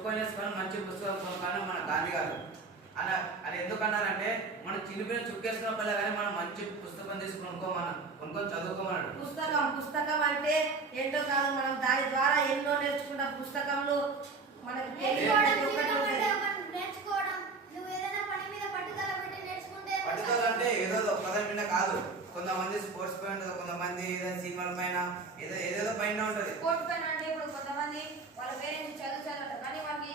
చొక్కొని మంచి పుస్తకం కొనుక్కొని మన గాంధీ గారు అలా అది ఎందుకన్నారంటే మనం చిన్నపిల్లలు చుక్కేసుకున్న పిల్ల కానీ మనం మంచి పుస్తకం తీసుకుని కొనుక్కొని చదువుకోమన్నాడు. పుస్తకం అంటే ఏంటో కాదు, మనం దాని ద్వారా ఎన్నో నేర్చుకున్న పుస్తకంలో మనకి పట్టుదల అంటే ఏదో పదం మీద కాదు. కొంతమంది స్పోర్ట్స్ పైన ఉంటుంది, కొంతమంది సినిమాల పైన ఏదేదో పైన ఉంటుంది. స్పోర్ట్స్ పైన అంటే ఇప్పుడు కొంతమంది వాళ్ళ పేరెంట్స్ చదువుతారు కానీ వాళ్ళకి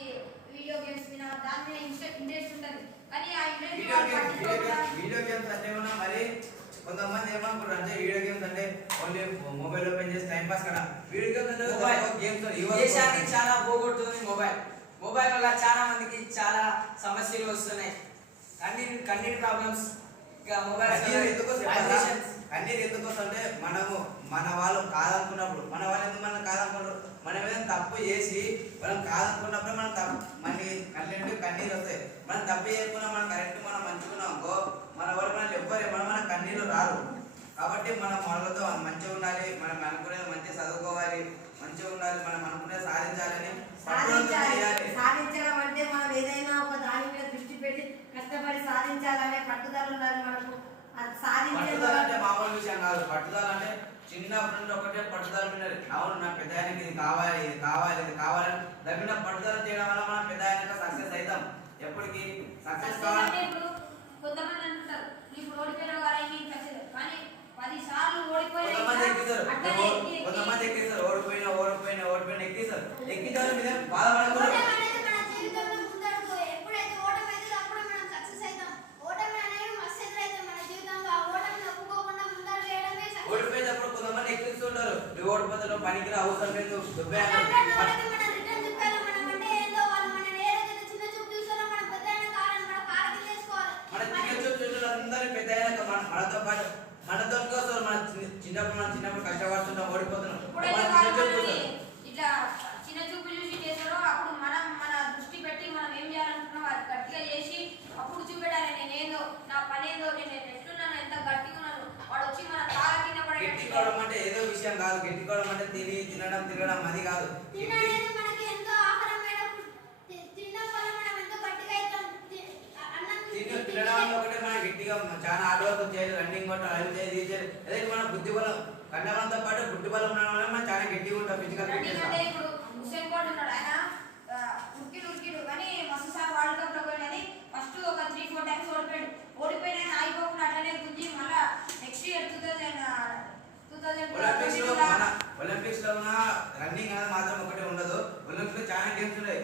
వీడియో గేమ్స్ మీద దాని మీద ఇంట్రెస్ట్ ఉంటుంది. కానీ ఆ వీడియో గేమ్స్ అంటే మరి కొంతమంది ఏమనుకుంటారు అంటే వీడియో గేమ్స్ అంటే ఓన్లీ మొబైల్ ఓపెన్ చేసి టైం పాస్ కదా. వీడియో గేమ్స్ అంటే దేశానికి చాలా పోగొడుతుంది మొబైల్ వల్ల చాలా మందికి చాలా సమస్యలు వస్తున్నాయి. కన్నీటి ప్రాబ్లమ్స్ కన్నీరు ఎందుకు వస్తుంటే మన వాళ్ళు కాదనుకున్నప్పుడు మనం కాదనుకుంటారు. మనం ఏదైనా తప్పు చేసి మనం కాదనుకున్నప్పుడు మనం కన్నీరు వస్తాయి. మనం తప్పు చేయకుండా మనం కరెక్ట్ మనం మంచుకున్నాం అనుకో మన వాళ్ళు మనల్ని ఎవ్వరు మన కన్నీళ్ళు రారు. కాబట్టి మనం మనలతో మంచిగా ఉండాలి, మనం అనుకునేది మంచిగా చదువుకోవాలి, మంచిగా ఉండాలి, మనం అనుకునేది సాధించాలని సాధించడం అంటే మనం ఏదైనా ఒక దాని మీద దృష్టి పెట్టి కష్టపడి సాధించాలనే పట్టుదల ఉండాలి మనకు. అది పట్టుదల అంటే మామూలు విషయం కాదు. పట్టుదల అంటే చిన్నప్పటి నుండి ఒకటే పట్టుదల ఉన్నది. అవును నా పెద్ద ఆయనకి ఇది కావాలి ఇది కావాలి ఇది కావాలని దగ్గర పట్టుదల చేయడం వల్ల మనం పెద్ద ఆయనక సక్సెస్ అవుతాం. ఎప్పటికీ సక్సెస్ కావాలి. కొంతమంది అంటారు ఇప్పుడు ఓడిపోయిన వాళ్ళని కానీ 10 సార్లు ఓడిపోయి కొంతమంది ఎక్కిస్తారు ఓడిపోయిన ఎక్కిస్తారు. ఎక్కించాలి మీద బాధపడకూడదు. ఓడిపోయినప్పుడు కొంతమంది ఎక్కిస్తుంటారు, నువ్వు ఓడిపోతావు పనికి అవసరం లేదు అందరూ పెద్ద అయినాక మనతో పాటు మనతో వస్తారు. చిన్నప్పుడు కష్టపడుతున్నాం ఓడిపోతున్నాం. ఇట్లా చిన్న చూపు చూసి చేస్తారో అప్పుడు మన దృష్టి పెట్టి మనం ఏం చేయాలనుకున్నాం అది గట్టిగా చేసి అప్పుడు చూపెట్టాలి. నేనేందో నా పని ఏందో నేను ఎట్లున్నాను ఎంత గట్టిగా ఉన్నాను వాడు వచ్చి మన కాళ్ళ కింద పడే. గట్టికోవడం అంటే ఏదో విషయం కాదు. గట్టికోవడం అంటే తినడం అది కాదు. తినడం ఒకటే మన గట్టిగా చాలా హార్డ్ వర్క్ చేయాలి, రన్నింగ్ కొట్టాలి, అవి చేయాలి ఇది చేయాలి. అదే మన బుద్ధి బలం కండలంతో పాటు బుద్ధి బలం ఉండడం వల్ల మనం చాలా గట్టిగా ఉంటాం. Physical fitness. ఇప్పుడు హుస్సేన్ బోల్ట్ ఉన్నాడు, ఆయన